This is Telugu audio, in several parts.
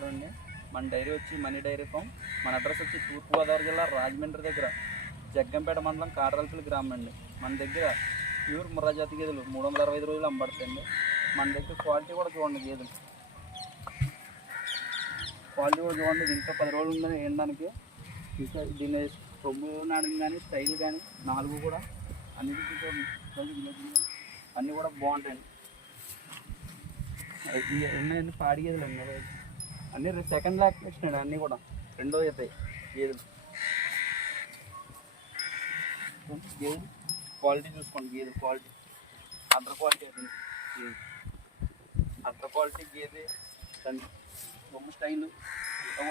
నమస్కారం అండి. మన డైరీ వచ్చి మనీ డైరీ ఫామ్. మన అడ్రస్ వచ్చి తూర్పుగోదావరి జిల్లా రాజమండ్రి దగ్గర జగ్గంపేట మండలం కాటరల్పల్లి గ్రామం అండి. మన దగ్గర ప్యూర్ ముర్రా జాతి గేదెలు 365 రోజులు అమ్మబడతాయండి. మన దగ్గర క్వాలిటీ కూడా చూడండి, గేదెలు క్వాలిటీ కూడా చూడండి. ఇంకా 10 రోజులు ఉందని వేయడానికి. ఇంకా దీని రొమ్ము నాడు కానీ స్టైల్ కానీ 4 కూడా అన్నిటికీ అన్నీ కూడా బాగుంటాయండి. ఉన్నాయండి పాడి గేదెలు అండి, అన్నీ సెకండ్ లాక్టేషన్ అండి. అన్నీ కూడా రెండో అవుతాయి గేదెలు. గేదెలు క్వాలిటీ చూసుకోండి, గేదె క్వాలిటీ అడ్ర క్వాలిటీ అవుతుంది. అడ్ర క్వాలిటీ గేదె బొమ్మ స్టైలు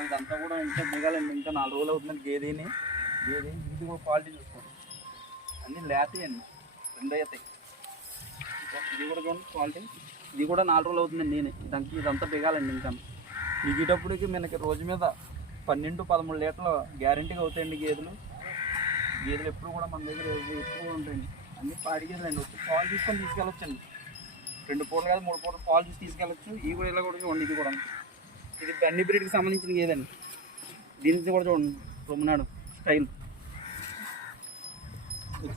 ఇదంతా కూడా ఇంకా దిగాలండి. ఇంకా 4 రోజులు అవుతుందండి గేదె ఇది కూడా క్వాలిటీ చూసుకోండి. అన్నీ లేతాయి అండి, రెండో అవుతాయి. ఇది కూడా చూడండి క్వాలిటీ, ఇది కూడా 4 రోజులు అవుతుందండి. దానికి ఇదంతా దిగాలండి. ఇంకా దిగేటప్పటికి మనకి రోజు మీద 12-13 లీటర్లు గ్యారంటీగా అవుతాయండి గేదెలు ఎప్పుడు కూడా మన దగ్గర ఎక్కువ ఉంటాయండి. అన్నీ పాడి గేదెలు అండి. వచ్చి పాలు తీసుకొని తీసుకెళ్ళొచ్చండి. 2 పూటలు కాదు 3 పూటలు పాలు తీసి తీసుకెళ్ళచ్చు. ఇవి కూడా ఇలా కూడా చూడండి. ఇది కూడా ఇది అన్ని బ్రీడ్కి సంబంధించిన గేదండి. దీనికి కూడా చూడండి రొమ్మునాడు స్టైల్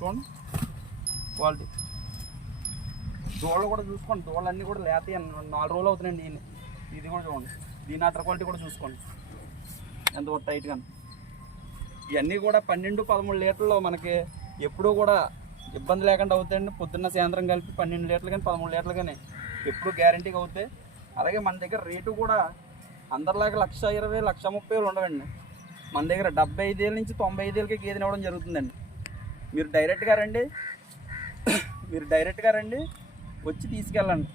చూడండి క్వాలిటీ. దోళ్ళు కూడా చూసుకోండి, దోళ్ళు అన్నీ కూడా లేతాయి. 4 రోజులు అవుతున్నాయండి. ఇది కూడా చూడండి, దీని అటర్ క్వాలిటీ కూడా చూసుకోండి ఎంత టైట్గా. ఇవన్నీ కూడా 12-13 లీటర్లు మనకి ఎప్పుడూ కూడా ఇబ్బంది లేకుండా అవుతాయండి. పొద్దున్న సాయంత్రం కలిపి 12 లీటర్లు కానీ 13 లీటర్లు కానీ ఎప్పుడూ గ్యారంటీగా అవుతాయి. అలాగే మన దగ్గర రేటు కూడా అందరిలాగా 1,20,000 1,30,000 ఉండవండి. మన దగ్గర 75,000 నుంచి 95,000కి గేదెని ఇవ్వడం జరుగుతుందండి. మీరు డైరెక్ట్గా రండి, వచ్చి తీసుకెళ్ళండి.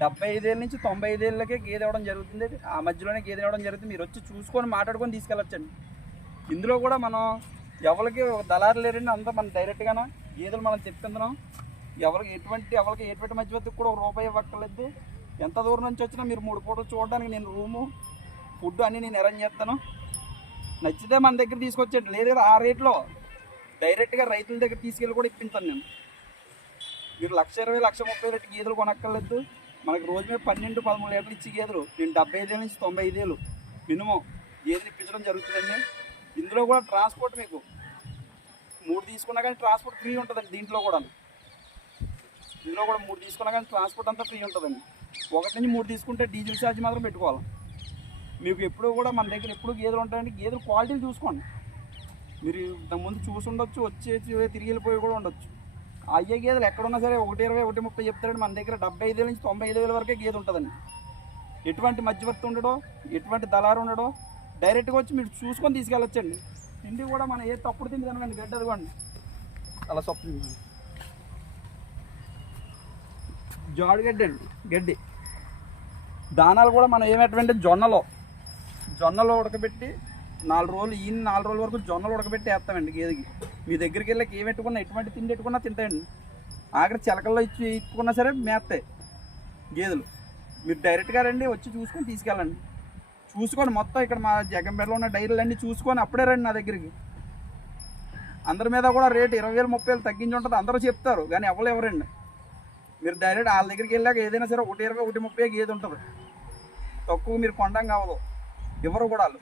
75,000 నుంచి 95,000కే గేదె ఇవ్వడం జరుగుతుంది. ఆ మధ్యలోనే గేదె ఇవ్వడం జరుగుతుంది. మీరు వచ్చి చూసుకొని మాట్లాడుకొని తీసుకెళ్ళొచ్చండి. ఇందులో కూడా మనం ఎవరికి దళారు లేరండి. అంతా మనం డైరెక్ట్గానే గేదెలు మనం చెప్తున్నాం. ఎవరికి ఎటువంటి మధ్యవర్తికి కూడా ₹1 ఇవ్వక్కర్లేదు. ఎంత దూరం నుంచి వచ్చినా మీరు 3 పూటలు చూడడానికి నేను రూము ఫుడ్ అన్నీ నేను అరేంజ్ చేస్తాను. నచ్చితే మన దగ్గర తీసుకొచ్చండి. లేదా ఆ రేట్లో డైరెక్ట్గా రైతుల దగ్గర తీసుకెళ్ళి కూడా ఇప్పించాను నేను. మీరు 1,20,000 1,30,000 గేదెలు కొనక్కర్లేదు. మనకి రోజు మీద 12-13 లీటర్లు ఇచ్చి గేదెలు నేను 75,000 నుంచి 95,000 మినిమం గేదెలు ఇప్పించడం జరుగుతుందండి. ఇందులో కూడా ట్రాన్స్పోర్ట్ మీకు 3 తీసుకున్నా కానీ ట్రాన్స్పోర్ట్ ఫ్రీ ఉంటుందండి. ఇందులో కూడా 3 తీసుకున్నా కానీ ట్రాన్స్పోర్ట్ అంతా ఫ్రీ ఉంటుందండి. 1 నుంచి 3 తీసుకుంటే డీజిల్ ఛార్జ్ మాత్రం పెట్టుకోవాలి. మీకు ఎప్పుడు కూడా మన దగ్గర ఎప్పుడు గేదెలు ఉంటాయండి. గేదెలు క్వాలిటీలు చూసుకోండి. మీరు ఇంతకుముందు చూసి ఉండొచ్చు, వచ్చేసి తిరిగి వెళ్ళిపోయి కూడా ఉండొచ్చు. అయ్యే గేదెలు ఎక్కడున్నా సరే 1,20,000 1,30,000 చెప్తారండి. మన దగ్గర 75,000 నుంచి 95,000 వరకే గేదె ఉంటుందండి. ఎటువంటి మధ్యవర్తి ఉండడో, ఎటువంటి దళారు ఉండడో, డైరెక్ట్గా వచ్చి మీరు చూసుకొని తీసుకెళ్ళొచ్చండి. తిండి కూడా మనం ఏ తప్పుడు తిండి తినకండి. గడ్డి అదిగోండి అలా సొప్పు జాడుగడ్డి అండి, గడ్డి. దానాలు కూడా మనం ఏమేటంటే జొన్నలో ఉడకబెట్టి 4 రోజులు 4 రోజుల వరకు జొన్నలు ఉడకబెట్టి వేస్తామండి గేదెకి. మీ దగ్గరికి వెళ్ళి ఏం పెట్టుకున్నా ఎటువంటి తిండి పెట్టుకున్నా తింటాయండి. ఆఖరి చిలకల్లో ఇచ్చుకున్నా సరే మేస్తాయి గేదెలు. మీరు డైరెక్ట్గా రండి, వచ్చి చూసుకొని తీసుకెళ్ళండి. చూసుకొని మొత్తం ఇక్కడ మా జగ్గంపేటలో ఉన్న డైరీలు అన్నీ చూసుకొని అప్పుడే రండి నా దగ్గరికి. అందరి మీద కూడా రేటు 20,000 30,000 తగ్గించి ఉంటుంది. అందరూ చెప్తారు కానీ ఎవరండి. మీరు డైరెక్ట్ వాళ్ళ దగ్గరికి వెళ్ళాక ఏదైనా సరే 1,20,000 1,30,000 గేదె ఉంటుంది. తక్కువ మీరు కొనడం కావదు, ఎవరు కూడా వాళ్ళు.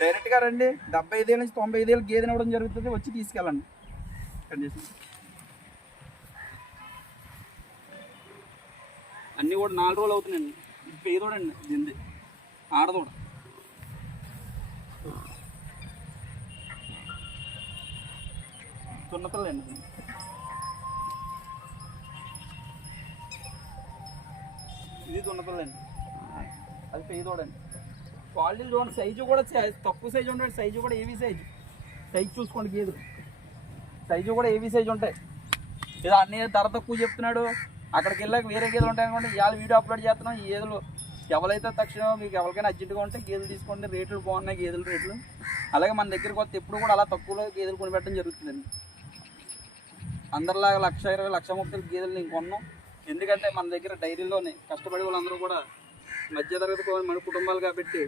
డైరెక్ట్గా రండి, 75,000 నుంచి 95,000 గేదెని ఇవ్వడం జరుగుతుంది. వచ్చి తీసుకెళ్ళండి. అన్నీ కూడా 4 రోజులు అవుతున్నాయండి. ఇది పేదోడండి, దీనిది ఆడదోడు. తున్నపిల్లండి, ఇది తున్నపిల్లండి, అది పేదోడండి. క్వాలిటీలు చూడండి. సైజు కూడా తక్కువ సైజు ఉంటాయి. సైజు కూడా ఏవీ సైజు చూసుకోండి. గేదెలు సైజు కూడా ఏవీ సైజు ఉంటాయి. ఏదో అన్నీ ధర తక్కువ చెప్తున్నాడు, అక్కడికి వెళ్ళాక వేరే గేదెలు ఉంటాయి అనుకోండి. ఇవాళ వీడియో అప్లోడ్ చేస్తున్నాం. ఈ గేదెలు ఎవరైతే తక్షణం మీకు ఎవరికైనా అర్జెంటుగా ఉంటే గేదెలు తీసుకోండి. రేట్లు బాగున్నాయి గేదెల రేట్లు. అలాగే మన దగ్గరికి వస్తే ఎప్పుడు కూడా అలా తక్కువలో గేదెలు కొనిపెట్టడం జరుగుతుందండి. అందరిలాగా 1,20,000 1,30,000 గేదెలు నేను కొన్నాం. ఎందుకంటే మన దగ్గర డైరీలోనే కష్టపడే వాళ్ళందరూ కూడా మధ్యతరగతి మన కుటుంబాలు కాబట్టి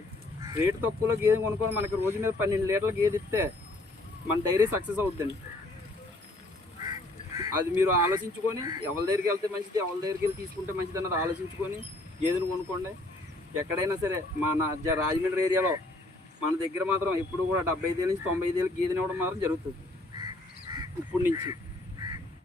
రేటు తక్కువలో గేదె కొనుక్కొని మనకి రోజు మీద 12 లీటర్ల గేదె ఇస్తే మన డైరీ సక్సెస్ అవుతుందండి. అది మీరు ఆలోచించుకొని ఎవరి దగ్గరికి వెళ్తే మంచిది, ఎవరి దగ్గరికి వెళ్ళి తీసుకుంటే మంచిది అన్నది ఆలోచించుకొని గేదెను కొనుక్కోండి. ఎక్కడైనా సరే మన రాజమండ్రి ఏరియాలో మన దగ్గర మాత్రం ఎప్పుడు కూడా 75 ఏళ్ళ నుంచి 95 ఏళ్ళ గేదెని ఇవ్వడం మాత్రం జరుగుతుంది ఇప్పుడు నుంచి.